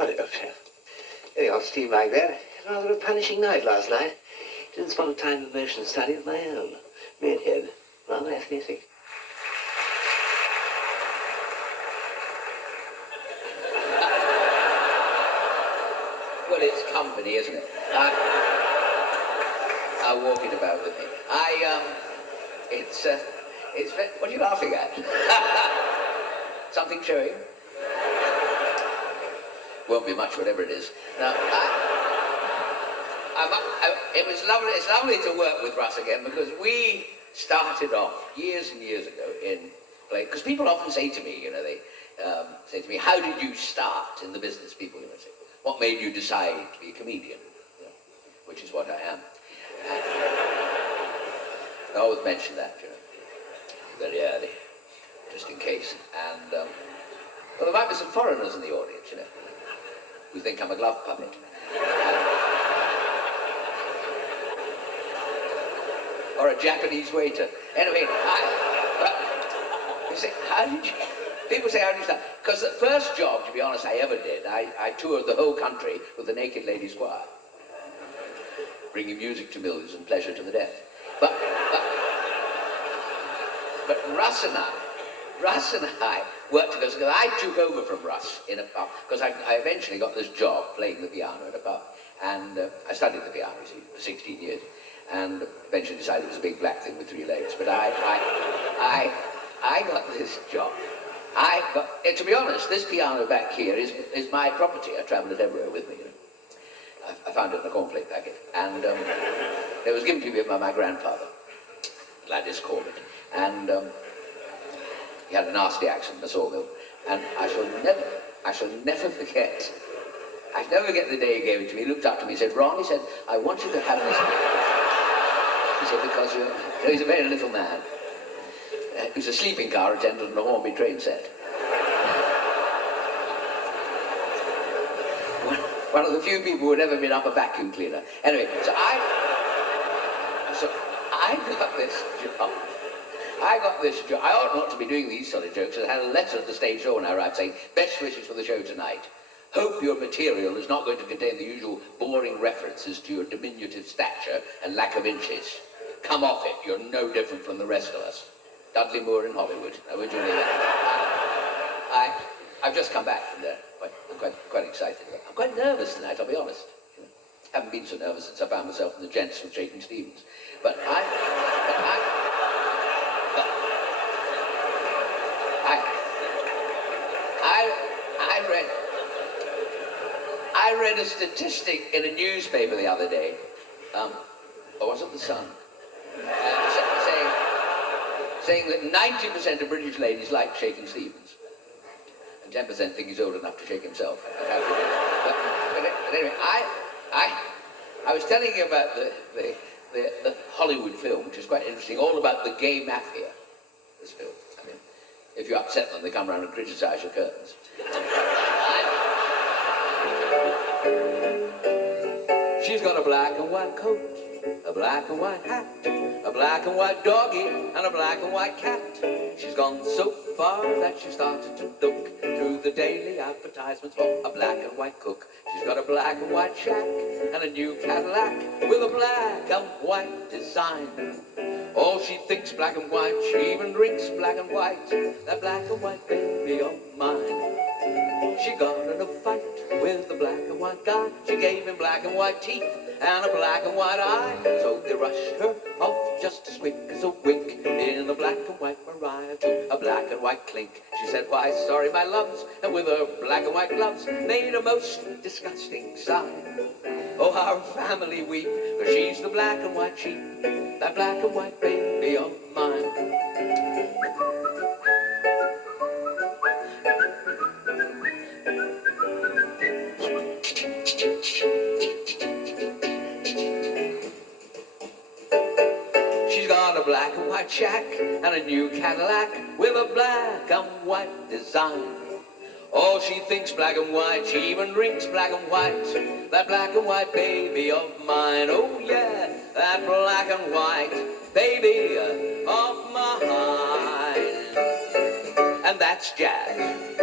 I know, Chef. Getting off steam like that. Rather a punishing night last night. Didn't spot a time of motion study of my own. Redhead. Rather athletic. Well, it's company, isn't it? I walk it about with me. What are you laughing at? Something showing? Won't be much, whatever it is. Now, it was lovely. It's lovely to work with Russ again because we started off years and years ago in play. Because people often say to me, they say to me, "How did you start in the business?" People, say, "What made you decide to be a comedian?" Which is what I am. I always mention that, very early, just in case. And well, there might be some foreigners in the audience, who think I'm a glove puppet. Or a Japanese waiter. Anyway, people say, how did you start? Because the first job, to be honest, I ever did, I toured the whole country with the Naked Ladies Choir, bringing music to millions and pleasure to the deaf. But Russ and I worked together, because I took over from Russ in a pub, because I eventually got this job playing the piano in a pub, and I studied the piano, for 16 years, and eventually decided it was a big black thing with 3 legs, but I got this job. To be honest, this piano back here is my property. I travelled it everywhere with me. I found it in a cornflake packet, and it was given to me by my grandfather, Gladys Corbett, and he had a nasty accent, a sawmill, and I shall never forget. I never forget the day he gave it to me. He looked up to me and said, "Ron," he said, "I want you to have this." He said, "Because he's a very little man. He was a sleeping car attendant on a Hornby train set. One of the few people who had ever been up a vacuum cleaner. Anyway, so I got this job. I ought not to be doing these sort of jokes. I had a letter at the stage show when I arrived saying, "Best wishes for the show tonight. Hope your material is not going to contain the usual boring references to your diminutive stature and lack of inches. Come off it. You're no different from the rest of us. Dudley Moore in Hollywood." Now, would you believe that? I've just come back from there. I'm quite excited. I'm quite nervous tonight, I'll be honest. I haven't been so nervous since I found myself in the gents with Shaking Stevens. But I read a statistic in a newspaper the other day, or was it the Sun, saying that 90% of British ladies like Shaking Stevens, and 10% think he's old enough to shake himself. But anyway, I was telling you about the Hollywood film, which is quite interesting, all about the gay mafia, this film. I mean, if you upset them, they come around and criticize your curtains. She's got a black and white coat, a black and white hat, a black and white doggy, and a black and white cat. She's gone so far that she started to look through the daily advertisements for a black and white cook. She's got a black and white shack and a new Cadillac with a black and white design. Oh, she thinks black and white, she even drinks black and white, that black and white baby of mine. She got in a fight with the black and white guy. She gave him black and white teeth and a black and white eye. So they rushed her off just as quick as a wink in a black and white Mariah to a black and white clink. She said, "Why, sorry, my loves," and with her black and white gloves made a most disgusting sign. Oh, our family weep, for she's the black and white sheep, that black and white baby of mine. She's got a black and white shack and a new Cadillac with a black and white design. Oh, she thinks black and white, she even drinks black and white, that black and white baby of mine. Oh yeah, that black and white baby of mine. And that's jazz.